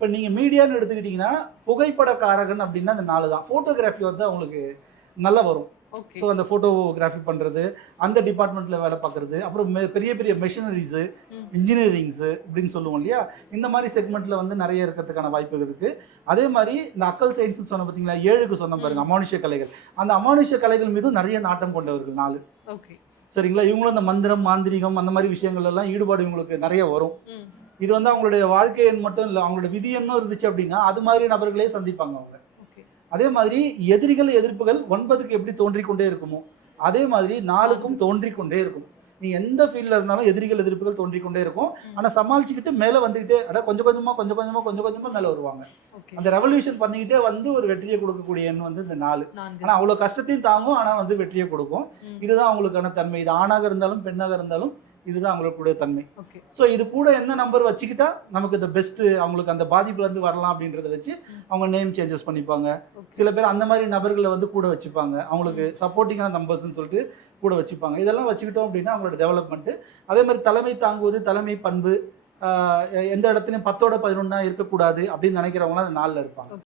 இப்போ நீங்கள் மீடியான்னு எடுத்துக்கிட்டிங்கன்னா புகைப்படக்காரகன் அப்படின்னா அந்த 4 தான். ஃபோட்டோகிராஃபி வந்து அவங்களுக்கு நல்லா வரும். ஓகே. ஸோ அந்த ஃபோட்டோகிராஃபி பண்ணுறது, அந்த டிபார்ட்மெண்ட்டில் வேலை பார்க்குறது, அப்புறம் பெரிய பெரிய மெஷினரிஸு, இன்ஜினியரிங்ஸு இப்படின்னு சொல்லுவோம் இல்லையா? இந்த மாதிரி செக்மெண்ட்டில் வந்து நிறைய இருக்கிறதுக்கான வாய்ப்புகள் இருக்குது. அதே மாதிரி இந்த அக்கல் சயின்ஸ்னு சொன்ன பார்த்தீங்களா, 7க்கு சொன்ன பாருங்க, அமானுஷ்ய கலைகள். அந்த அமானுஷ்ய கலைகள் மீது நிறைய நாட்டம் கொண்டவர்கள் 4. ஓகே. சரிங்களா? இவங்களும் அந்த மந்திரம், மாந்திரிகம் அந்த மாதிரி விஷயங்கள் எல்லாம் ஈடுபாடு இவங்களுக்கு நிறைய வரும். இது வந்து அவங்களுடைய வாழ்க்கை எண் மட்டும் இல்லை, அவங்களோட விதி எண்ணும் இருந்துச்சு அப்படின்னா அது மாதிரி நபர்களே சந்திப்பாங்க அவங்க. அதே மாதிரி எதிரிகள் எதிர்ப்புகள் 9க்கு எப்படி தோன்றிக்கொண்டே இருக்குமோ அதே மாதிரி 4க்கும் தோன்றிக்கொண்டே இருக்கும். நீ எந்த ஃபீல்டில் இருந்தாலும் எதிரிகள் எதிர்ப்புகள் தோன்றிக்கொண்டே இருக்கும். ஆனால் சமாளிச்சுக்கிட்டு மேலே வந்துக்கிட்டே அதாவது கொஞ்சம் கொஞ்சமாக மேலே வருவாங்க. அந்த ரெவல்யூஷன் பண்ணிக்கிட்டே வந்து ஒரு வெற்றியை கொடுக்கக்கூடிய எண் வந்து இந்த 4. ஆனால் அவ்வளோ கஷ்டத்தையும் தாங்கும், ஆனால் வந்து வெற்றியை கொடுக்கும். இதுதான் அவங்களுக்கான தன்மை. இது ஆணாக இருந்தாலும் பெண்ணாக இருந்தாலும் இதுதான் அவங்களுக்குடைய தன்மை. ஸோ இது கூட என்ன நம்பர் வச்சுக்கிட்டா நமக்கு இந்த பெஸ்ட்டு அவங்களுக்கு அந்த பாதிப்புலேருந்து வரலாம் அப்படின்றத வச்சு அவங்க நேம் சேஞ்சஸ் பண்ணிப்பாங்க. சில பேர் அந்த மாதிரி நபர்களை வந்து கூட வச்சுப்பாங்க, அவங்களுக்கு சப்போர்ட்டிங்கான நம்பர்ஸ்ன்னு சொல்லிட்டு கூட வச்சுப்பாங்க. இதெல்லாம் வச்சுக்கிட்டோம் அப்படின்னா அவங்களோட டெவலப்மெண்ட்டு. அதே மாதிரி தலைமை தாங்குவது, தலைமை பண்பு, எந்த இடத்துலையும் 10ஓட 11 இருக்கக்கூடாது அப்படின்னு நினைக்கிறவங்களாம் அந்த 4ல் இருப்பாங்க.